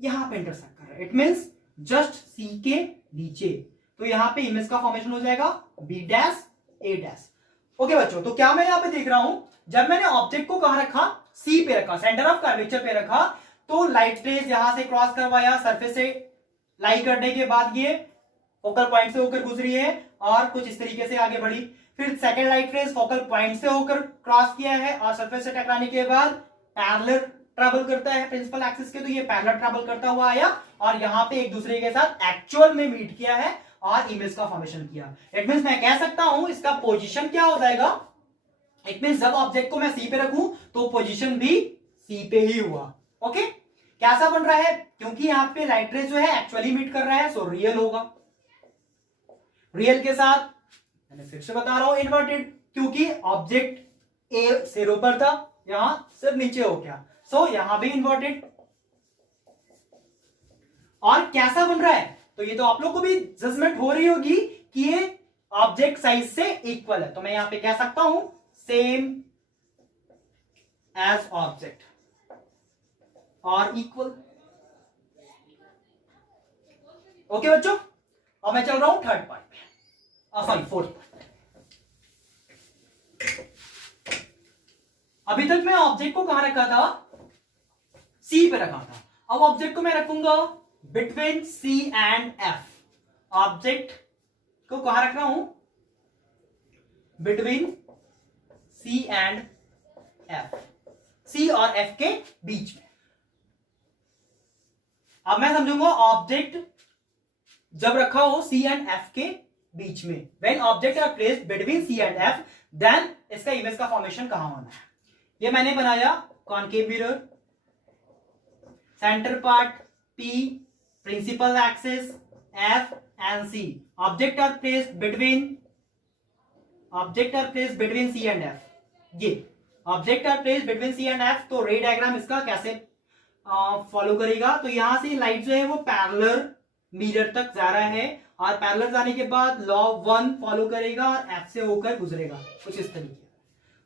यहां पे इंटरसेक्ट कर रहे हैं। इट मींस जस्ट सी के नीचे, तो यहां पे इमेज का फॉर्मेशन हो जाएगा बी डैश ए डैश। ओके बच्चों, तो क्या मैं यहां पे देख रहा हूं, जब मैंने ऑब्जेक्ट को कहां रखा, सी पे रखा, सेंटर ऑफ कर्वेचर पे रखा, तो लाइट रेज यहां से क्रॉस करवाया, सरफेस से लाई करने के बाद ये फोकल पॉइंट से होकर गुजरी है और कुछ इस तरीके से आगे बढ़ी। फिर second light rays focal point से होकर क्रॉस किया है और सरफेस से टकराने के बाद पैरेलल ट्रैवल करता है प्रिंसिपल एक्सिस के, तो ये पैरेलल ट्रैवल करता हुआ आया और यहां पे एक दूसरे के साथ एक्चुअल में मीट किया है और इमेज का फॉर्मेशन किया। इट मींस मैं कह सकता हूं इसका पोजीशन क्या हो जाएगा, इट मींस जब ऑब्जेक्ट को मैं सी पे रखूं तो पोजीशन भी सी पे ही हुआ। ओके, कैसा बन रहा है, क्योंकि यहां पे लाइट रेज जो है एक्चुअली मीट कर रहा है, सो रियल होगा। रियल के साथ मैंने फिर से बता रहा हूं इन्वर्टेड, क्योंकि ऑब्जेक्ट ए सिर ऊपर था, यहां सिर नीचे हो गया, सो यहां भी इन्वर्टेड। और कैसा बन रहा है, तो ये तो आप लोग को भी जजमेंट हो रही होगी कि ये ऑब्जेक्ट साइज से इक्वल है, तो मैं यहां पे कह सकता हूं सेम एज ऑब्जेक्ट और इक्वल। ओके बच्चों, और मैं चल रहा हूं थर्ड पार्ट पे, सॉरी फोर्थ पार्ट। अभी तक मैं ऑब्जेक्ट को कहां रखा था, सी पे रखा था, अब ऑब्जेक्ट को मैं रखूंगा between C and F. Object को कहां रख रहा हूं, between C and F, C और एफ के बीच में। अब मैं समझूंगा ऑब्जेक्ट जब रखा हो सी एंड एफ के बीच में, when object are placed between C and F, then इसका इमेज का फॉर्मेशन कहां होना है। ये मैंने बनाया concave mirror, centre part P, principal axis F and C, object are placed between C and F। ये object are placed between C and F, तो रे डायग्राम इसका कैसे फॉलो करेगा, तो यहां से लाइट जो है वो पैरेलल मिरर तक जा रहा है और पैरेलल जाने के बाद लॉ 1 फॉलो करेगा और F से होकर गुजरेगा, कुछ इस तरीके।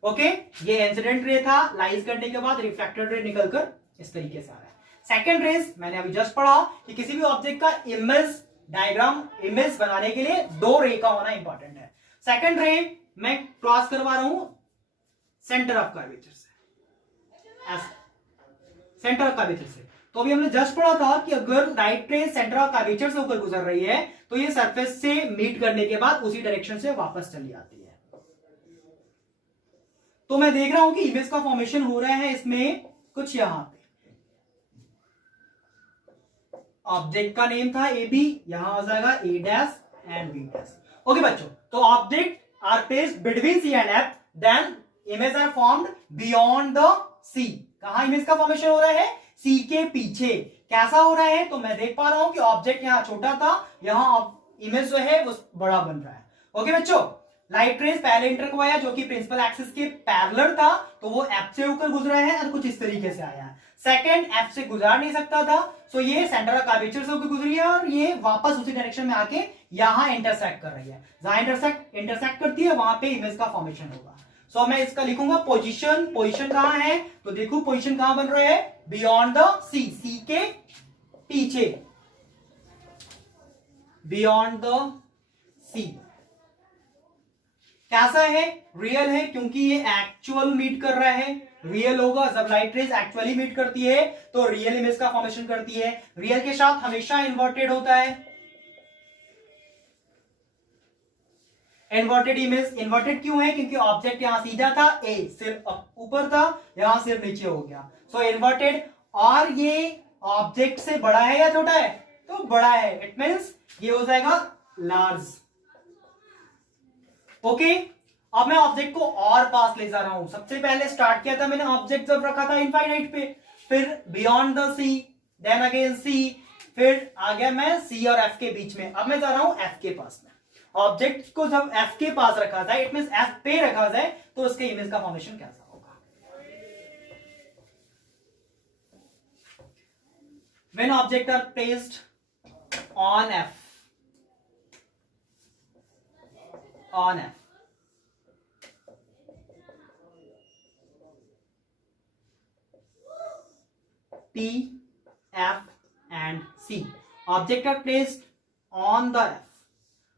ओके, ये इंसिडेंट रे था, लाइज करने के बाद रिफ्लेक्टेड रे निकलकर इस तरीके से आ रहा है। सेकंड रेज मैंने अभी जस्ट पढ़ा कि किसी भी ऑब्जेक्ट का इमेज डायग्राम, इमेज बनाने के लिए दो रे का होना इंपॉर्टेंट है। सेकंड रे मैं क्रॉस करवा रहा हूं सेंटर ऑफ कर्वेचर से, ऐसे सेंटर ऑफ कर्वेचर से। तो अभी हमने जस्ट पढ़ा था कि अगर लाइट रे सेंटर ऑफ कर्वेचर से होकर गुजर रही है तो ये सरफेस से मीट करने के बाद उसी डायरेक्शन से वापस चली आती है। तो मैं देख रहा हूं कि इमेज का फॉर्मेशन हो रहा है इसमें कुछ यहां पे, ऑब्जेक्ट का नेम था ए बी, यहां हो जाएगा A dash and B dash. Okay बच्चों, तो object are placed between C and F, then image are formed beyond the C. कहां इमेज का फॉर्मेशन हो रहा है, सी के पीछे। कैसा हो रहा है, तो मैं देख पा रहा हूं कि ऑब्जेक्ट यहां छोटा था, यहां इमेज जो है वो बड़ा बन रहा है। ओके बच्चों, लाइट रेज पहले इंटर को आया जो कि प्रिंसिपल एक्सिस के पैरेलल था, तो वो एफ से होकर गुजरा है और कुछ इस तरीके से आया है। सेकंड एफ से गुजार नहीं सकता था, सो ये सेंटर ऑफ कर्वेचर से होकर गुजरी है और ये वापस उसी डायरेक्शन में आके यहां इंटरसेक्ट कर रही है। जहां इंटरसेक्ट करती है वहां पे इमेज का फॉर्मेशन होगा। सो मैं इसका लिखूंगा पोजीशन। पोजीशन कहां है, तो देखो पोजीशन कहां बन रहा है, बियॉन्ड द सी, सी के पीछे, बियॉन्ड द सी। कैसा है, रियल है, क्योंकि ये एक्चुअल मीट कर रहा है। रियल होगा, जब लाइट रेज एक्चुअली मीट करती है तो रियल इमेज का फॉर्मेशन करती है। रियल के साथ हमेशा इन्वर्टेड होता है। इन्वर्टेड इमेज, इन्वर्टेड क्यों है, क्योंकि ऑब्जेक्ट यहां सीधा था, ए सिर ऊपर था, यहां सिर नीचे हो गया, सो इन्वर्टेड। और ये ऑब्जेक्ट से बड़ा है या छोटा है, तो बड़ा है, इट मींस ये हो जाएगा लार्ज। ओके, अब मैं ऑब्जेक्ट को और पास ले जा रहा हूं। सबसे पहले स्टार्ट किया था मैंने ऑब्जेक्ट जब रखा था इनफाइनाइट पे, फिर beyond the C, then again C, फिर आ गया मैं सी और एफ के बीच में। अब मैं जा रहा हूं एफ के पास में। ऑब्जेक्ट को जब एफ के पास रखा जाए, इट मींस एफ पे रखा जाए, तो उसके इमेज का फॉर्मेशन कैसा होगा। When object are placed on F, on F, T, F and C. Object are placed on the F.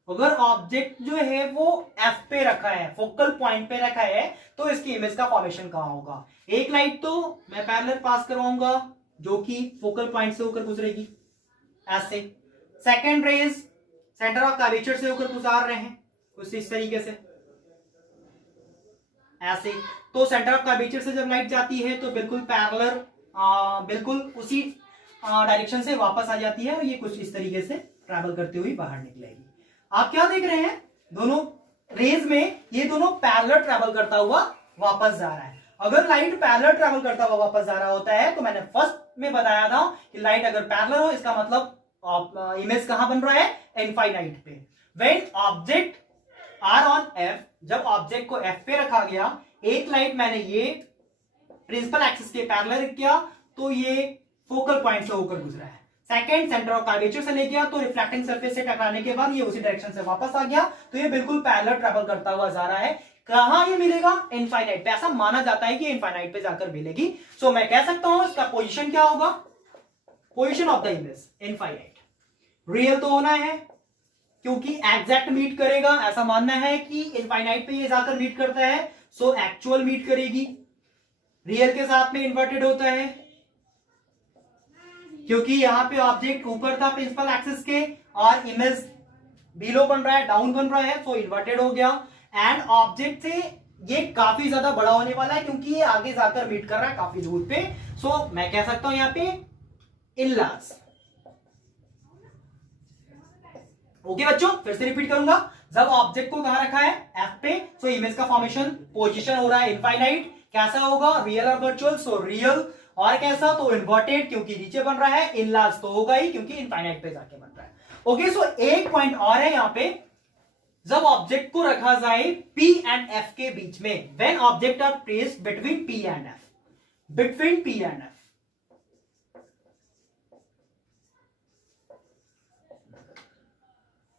अगर ऑब्जेक्ट जो है वो F पे रखा है, फोकल पॉइंट पे रखा है, तो इसकी इमेज का फॉर्मेशन कहां होगा? एक लाइट तो मैं पैरेलल पास करवाऊंगा जो कि फोकल पॉइंट से होकर गुजरेगी ऐसे. Second rays centre of curvature से होकर गुजार रहे हैं कुछ इस तरीके से ऐसे. तो सेंटर ऑफ कर्वेचर से जब लाइट जाती है तो बिल्कुल पैरेलल बिल्कुल उसी डायरेक्शन से वापस आ जाती है और ये कुछ इस तरीके से ट्रैवल करते हुए बाहर निकलेगी. आप क्या देख रहे हैं? दोनों रेज में ये दोनों पैरेलल ट्रैवल करता हुआ वापस जा रहा है. अगर लाइट पैरेलल ट्रैवल करता हुआ वापस जा रहा होता है तो मैंने फर्स्ट में बताया था कि लाइट अगर पैरेलल हो इसका मतलब इमेज कहां बन रहा है? इनफाइनाइट पे. When object are on F, जब ऑब्जेक्ट को एफ पे रखा गया, एक लाइट मैंने ये प्रिंसिपल एक्सिस के पैरेलल किया तो ये फोकल पॉइंट से होकर गुजरा है. सेकंड सेंटर ऑफ कर्वेचर से ले गया तो रिफ्लेक्टिंग सरफेस से टकराने के बाद ये उसी डायरेक्शन से वापस आ गया तो ये बिल्कुल पैरेलल ट्रैवल करता हुआ जा रहा है. कहां ये मिलेगा? इनफाइनाइट पे. ऐसा माना जाता है कि इनफाइनाइट पे जाकर मिलेगी. सो मैं कह सकता हूं इसका पोजीशन क्या होगा? Position of the image infinite. Real तो होना है क्योंकि एग्जैक्ट मीट करेगा, ऐसा मानना है कि इनफाइनाइट पे ये जाकर मीट करता है. सो एक्चुअल मीट करेगी. रियल के साथ में इन्वर्टेड होता है क्योंकि यहां पे ऑब्जेक्ट ऊपर था प्रिंसिपल एक्सिस के और इमेज बिलो बन रहा है, डाउन बन रहा है, सो इन्वर्टेड हो गया. एंड ऑब्जेक्ट से ये काफी ज्यादा बड़ा होने वाला है क्योंकि ये आगे जाकर मीट कर रहा है काफी दूर पे. सो मैं कह सकता हूं यहां पे इनलार्ज. ओके बच्चों, फिर से रिपीट करूंगा. जब ऑब्जेक्ट को कहां रखा है? एफ पे. सो इमेज का फॉर्मेशन पोजीशन हो रहा है इनफाइनाइट. कैसा होगा? रियल और वर्चुअल. So real. और कैसा? तो इन्वर्टेड क्योंकि नीचे बन रहा है. इनलार्ज तो होगा ही क्योंकि इनफाइनाइट पे जाके बन रहा है. ओके, सो एक पॉइंट और है यहां पे. जब ऑब्जेक्ट को रखा जाए P एंड F के बीच में, when object are placed between P and F, between P and F.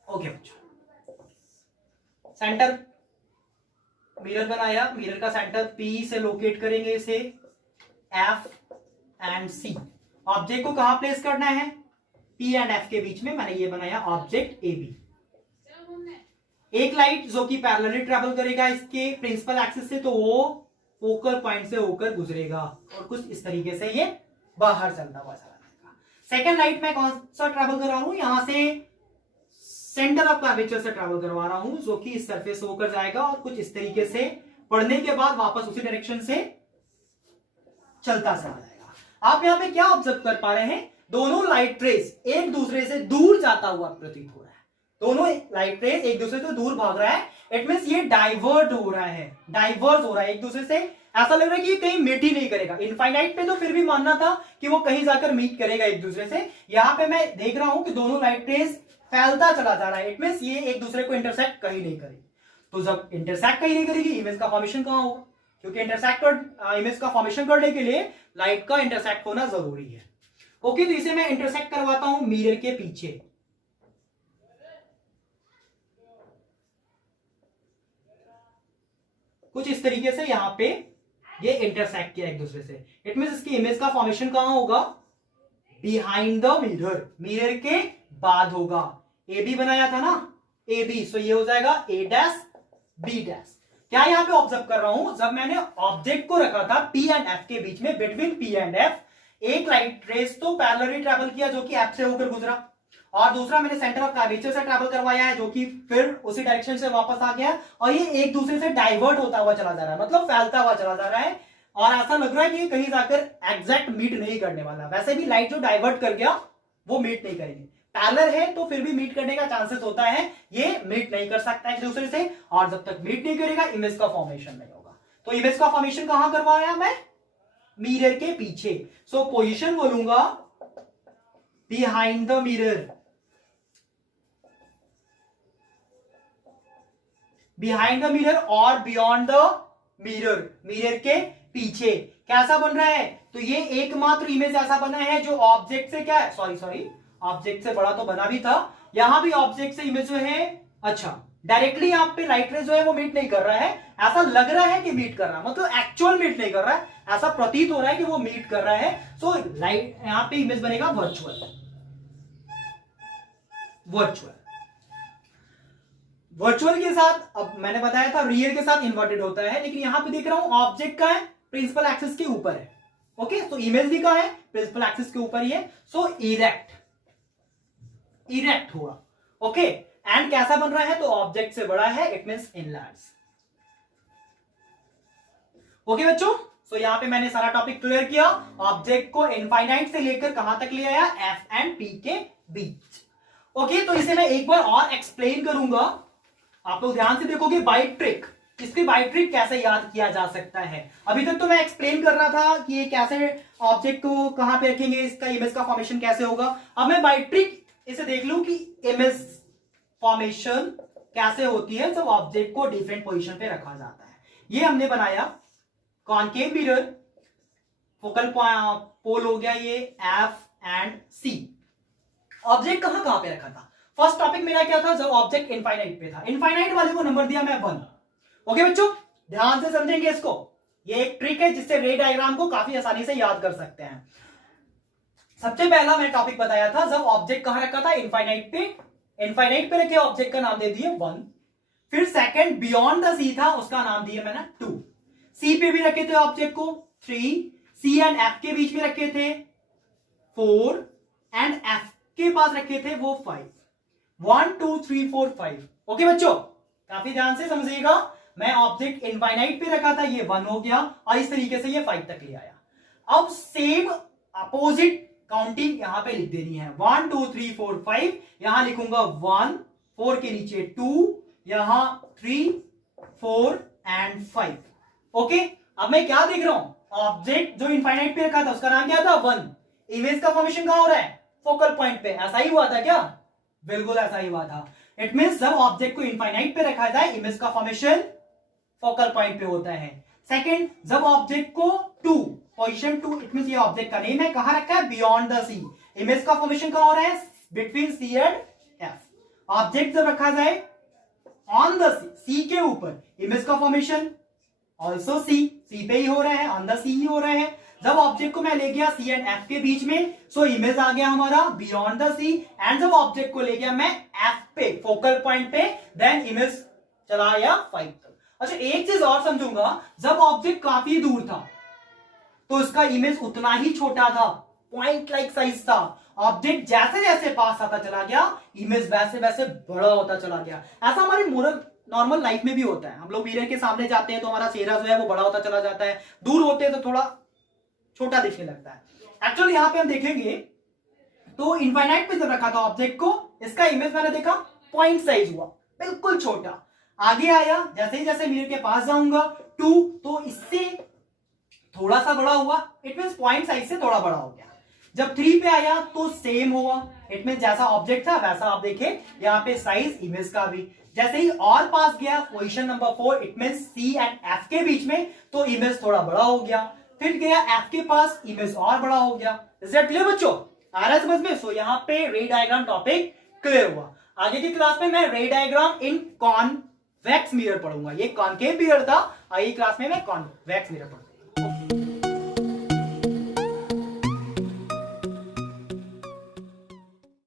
Okay बच्चों, सेंटर मिरर बनाया. मिरर का सेंटर P से लोकेट करेंगे इसे F एंड C. ऑब्जेक्ट को कहां प्लेस करना है? P एंड F के बीच में. मैंने ये बनाया ऑब्जेक्ट AB. एक लाइट जो कि पैरेलली ट्रैवल करेगा इसके प्रिंसिपल एक्सिस से, तो वो फोकल पॉइंट से होकर गुजरेगा और कुछ इस तरीके से ये बाहर चलता हुआ चला जाएगा. सेकेंड लाइट में कौन सा ट्रैवल कर रहा हूं? यहां से सेंटर ऑफ कर्वेचर से ट्रैवल करवा रहा हूं जो कि इस सरफेस से होकर जाएगा और कुछ इस तरीके से पढ़ने के बाद वापस उसी डायरेक्शन से चलता चला जाएगा. आप यहां पे क्या ऑब्जर्व कर पा रहे हैं? दोनों लाइट रेस एक दूसरे से दूर जाता हुआ प्रतीत हो रहा है. दोनों लाइट रेस एक दूसरे से दूर भाग रहा है. इट मींस ये डाइवर्ट हो रहा है, डाइवर्ज हो रहा है एक दूसरे से. ऐसा लग रहा है कि कहीं मीट ही नहीं करेगा. इनफाइनाइट पे तो फिर भी मानना था कि वो कहीं जाकर मीट करेगा एक दूसरे से. यहां पे मैं देख रहा हूं कि दोनों लाइट रेस फैलता चला जा रहा है. इट मींस ये एक दूसरे को इंटरसेक्ट कहीं नहीं करेगी. तो जब इंटरसेक्ट कहीं नहीं करेगी, इमेज का फॉर्मेशन कहां होगा? क्योंकि इंटरसेक्ट और इमेज का फॉर्मेशन करने के लिए लाइट का इंटरसेक्ट होना जरूरी है. ओके, तो इसे मैं इंटरसेक्ट करवाता हूं मिरर के पीछे. कुछ इस तरीके से यहां पे ये इंटरसेक्ट किया एक दूसरे से. इट मींस इसकी इमेज का फॉर्मेशन कहां होगा? Behind the mirror. मिरर के बाद होगा. ए बी बनाया था ना, ए बी. सो ये हो जाएगा ए डैश बी डैश. क्या यहां पे ऑब्जर्व कर रहा हूं? जब मैंने ऑब्जेक्ट को रखा था P एंड F के बीच में, बिटवीन P एंड F, एक लाइट रेस तो पैरेलली ट्रैवल किया जो कि F से होकर गुजरा और दूसरा मैंने सेंटर ऑफ कर्वेचर से ट्रैवल करवाया है जो कि फिर उसी डायरेक्शन से वापस आ गया और ये एक दूसरे से डाइवर्ट होता हुआ चला जा रहा है, मतलब फैलता हुआ चला जा रहा है. और ऐसा लग रहा है कि कहीं जाकर एग्जैक्ट मीट नहीं करने वाला. वैसे भी लाइट जो डाइवर्ट कर गया वो मीट नहीं करेगी. पैरेलल है तो फिर भी मीट करने का चांसेस होता है. ये मीट नहीं कर सकता एक दूसरे से और जब तक मीट नहीं करेगा इमेज का फॉर्मेशन नहीं होगा. तो इमेज का फॉर्मेशन कहां करवाया मैं? मिरर के पीछे. सो पोजीशन बोलूंगा behind the mirror. Behind the mirror और बियॉन्ड द मिरर. मिरर के पीछे कैसा बन रहा है? तो ये एकमात्र इमेज ऐसा बना है जो ऑब्जेक्ट से क्या है, सॉरी ऑब्जेक्ट से बड़ा तो बना भी था. यहां भी ऑब्जेक्ट से इमेज जो है, अच्छा डायरेक्टली यहां पे लाइट रे जो है वो मीट नहीं कर रहा है. ऐसा लग रहा है कि मीट कर रहा है, मतलब एक्चुअल मीट नहीं कर रहा है. ऐसा प्रतीत हो रहा है कि वो मीट कर रहा है। सो लाइट यहां पे इमेज बनेगा वर्चुअल। वर्चुअल के साथ, अब मैंने बताया था रियल के साथ इन्वर्टेड होता है, लेकिन यहां पे देख रहा हूं ऑब्जेक्ट का है प्रिंसिपल एक्सिस के ऊपर है। ओके, तो इमेज भी का है प्रिंसिपल एक्सिस के ऊपर ही है। सो इरेक्ट हुआ। ओके, एंड कैसा बन रहा है, तो ऑब्जेक्ट से बड़ा है, इट मींस इनलार्ज। ओके बच्चों, सो यहां पे मैंने सारा टॉपिक क्लियर किया। ऑब्जेक्ट को इनफाइनाइट से लेकर कहां तक ले आया, एफ एंड पी के बीच। ओके, तो इसे मैं एक बार और एक्सप्लेन करूंगा, आप लोग ध्यान से देखोगे। बाई ट्रिक, इसकी बाई ट्रिक कैसे याद किया जा सकता है। अभी तक तो मैं एक्सप्लेन कर रहा था कि ये कैसे ऑब्जेक्ट को कहां पे रखेंगे, इसका इमेज का फॉर्मेशन कैसे होगा। अब मैं बाई ट्रिक इसे देख लूं कि इमेज फॉर्मेशन कैसे होती है जब ऑब्जेक्ट को डिफरेंट पोजीशन पे रखा जाता है। ये हमने बनाया कॉनकेव मिरर, फोकल पोल हो गया ये एफ एंड सी। ऑब्जेक्ट कहां कहां पे रखा था, फर्स्ट टॉपिक मेरा क्या था, जब ऑब्जेक्ट इनफाइनाइट पे था। इनफाइनाइट वाले को नंबर दिया मैं 1। ओके बच्चों, ध्यान से समझेंगे इसको। ये एक ट्रिक है जिससे रे डायग्राम को काफी आसानी से याद कर सकते हैं। सबसे पहला मैं टॉपिक बताया था जब ऑब्जेक्ट कहां रखा था, इनफाइनाइट पे। इनफाइनाइट पे रखे ऑब्जेक्ट का नाम दे दिए 1। फिर सेकंड बियॉन्ड द सी था, उसका नाम दिया मैंने 2। सी पे भी रखे थे ऑब्जेक्ट को 3। सी एंड एफ के बीच में रखे थे 4 एंड एफ के पास रखे थे वो 5। 1 2 3 4 5। ओके बच्चों, काफी ध्यान से समझिएगा। मैं ऑब्जेक्ट इनफाइनाइट पे रखा था, ये 1 हो गया और इस तरीके से ये 5 तक ले आया। अब सेम अपोजिट काउंटिंग यहां पे लिख देनी है। 1 2 3 4 5, यहां लिखूंगा 1, 4 के नीचे 2, यहां 3 4 एंड 5। ओके, अब मैं क्या देख रहा हूं, ऑब्जेक्ट जो इनफाइनाइट पे रखा था उसका नाम क्या था 1। इमेज का फॉर्मेशन कहां हो रहा है, फोकल पॉइंट पे। ऐसा ही हुआ था क्या, बिल्कुल ऐसा ही हुआ था। इट मींस जब ऑब्जेक्ट को इनफाइनाइट पे रखा जाए, इमेज का फॉर्मेशन फोकल पॉइंट पे होता है। सेकंड, जब ऑब्जेक्ट को 2 पोजीशन 2, इट मींस ये ऑब्जेक्ट का नेम है, कहां रखा है, बियॉन्ड द सी। इमेज का फॉर्मेशन कहां हो रहा है, between C and F. Object जब रखा जाए ऑन द सी के ऊपर, इमेज का फॉर्मेशन ऑल्सो सी पे ही हो रहा है, ऑन द सी ही हो रहा है। जब ऑब्जेक्ट को मैं ले गया सी एंड एफ के बीच में, सो इमेज आ गया हमारा बियॉन्ड द सी। एंड जब ऑब्जेक्ट को ले गया मैं एफ पे, फोकल पॉइंट पे, देन इमेज चला आया 5 तक। अच्छा, एक चीज और समझूंगा, जब ऑब्जेक्ट काफी दूर था तो इसका इमेज उतना ही छोटा था, पॉइंट लाइक साइज था। ऑब्जेक्ट जैसे जैसे पास आता चला गया, इमेज वैसे वैसे बड़ा होता चला गया। ऐसा हमारी नॉर्मल लाइफ में भी होता है। हम लोग मिरर के सामने जाते हैं तो हमारा चेहरा जो है वो बड़ा होता चला जाता है, दूर होते हैं तो थोड़ा छोटा दिखने लगता है। एक्चुअली यहां पे हम देखेंगे तो इनफाइनाइट पे जब रखा था ऑब्जेक्ट को, इसका इमेज मैंने देखा पॉइंट साइज हुआ, बिल्कुल छोटा। आगे आया, जैसे ही जैसे मिरर के पास जाऊंगा 2, तो इससे थोड़ा सा बड़ा हुआ, इट मींस पॉइंट साइज से थोड़ा बड़ा हो गया। जब 3 पे आया तो सेम हुआ, इट मींस जैसा ऑब्जेक्ट था वैसा आप देखें यहां पे साइज इमेज का भी। जैसे ही और पास गया position number 4, it means C and F के बीच में, तो इमेज थोड़ा बड़ा हो गया। फिर गया एफ के पास, इमेज और बड़ा हो गया। इज दैट क्लियर बच्चों, आ रहा है समझ में। सो यहाँ पे रे डायग्राम टॉपिक क्लियर हुआ। आगे की क्लास में मैं रे डायग्राम इन कॉन्वेक्स मिरर पढ़ूंगा। ये कॉनकेव मिरर था, आगे क्लास में मैं कॉन्वेक्स मिरर पढ़ूंगा।